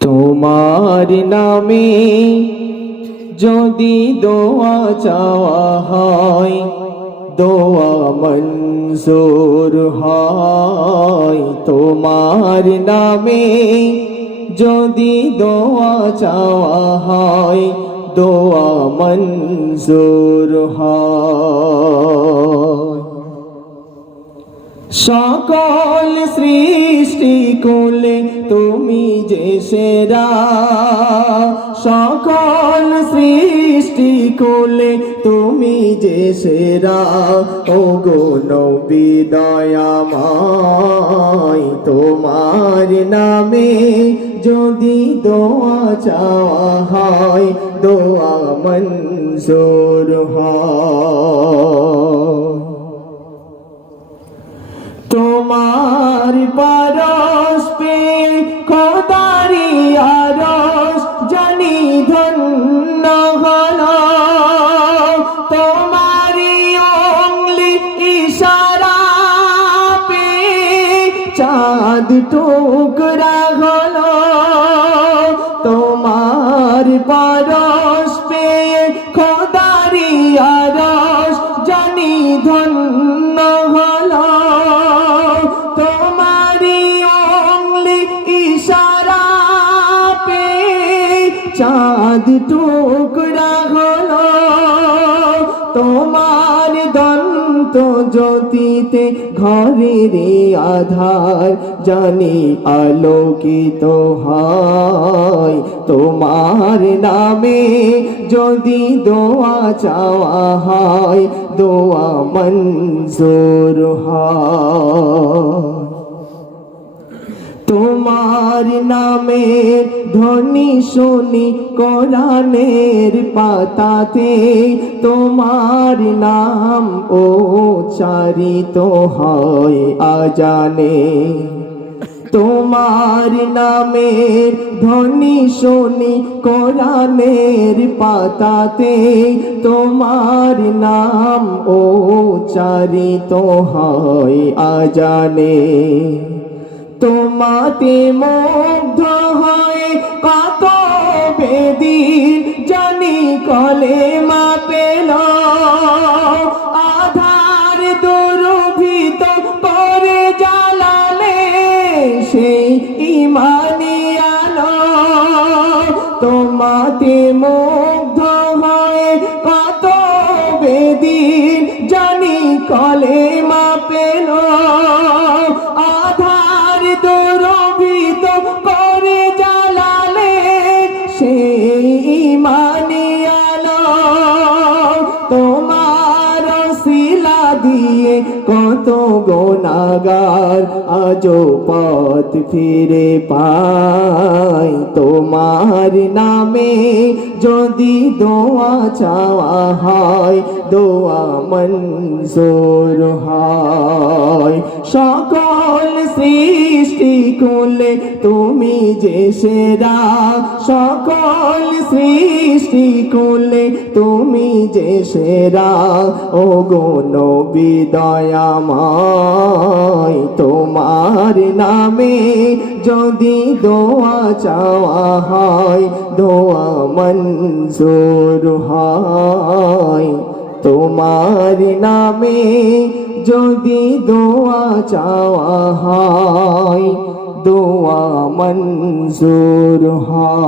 তোমার নামে যদি দোয়া চাওয়া হয়, দোয়া মঞ্জুর হয়। তোমার নামে যদি দোয়া চাওয়া হয়, দোয়া মঞ্জুর হয়। সকল সৃষ্টি কোলে তুমি যে সেরা। সকল সৃষ্টি কোলে তুমি যে সেরা। ও গো নবী দয়াময়, তোমার নামে যদি দোয়া চাওয়া হয়, দোয়া মঞ্জুর হয়। টুকরা হল তোমার পরশ পে খোদারি আরশ জানি ধন্য হল। তোমারি অঙ্গলি ইশারা পে চাঁদ টুকরা হল দন্ত জ্যোতিতে ঘরের আধার জানি আলোকিত হয়। তোমার নামে যদি দোয়া চাওয়া হয়, দোয়া মঞ্জুর হয়। তোমার নামের ধ্বনি শুনি কোরআনের পাতাতে। তোমার নাম ও চারিত হয় আজানে। তোমার নামের ধ্বনি শুনি কোরআনের পাতাতে। তোমার নাম ও চারিত হয় আজানে। তোমাতে মুগ্ধ হয়ে কত বেদিন জানি কলে মা পেল আধার দুর্ভিত করে জ্বালালে সেই ইমানি আলো। তোমাতে মুগ্ধ হয়ে কত বেদিন জানি কলে মা পেল সেই ইমানি আলো তোমার শিলা দিয়ে কত গোনাগার আজো পথ ফিরে পাই। তোমার নামে যদি দোয়া চাওয়া হয়, দোয়া মঞ্জুর হয়। যে সেরা সকল সৃষ্টি কুলে তুমি যে সেরা ও গো নবী দয়াময়, তোমার নামে যদি দোয়া চাওয়া হয়, দোয়া মঞ্জুর হয়, তোমার নামে যদি দোয়া চাওয়া হয় দোয়া মঞ্জুর হয়।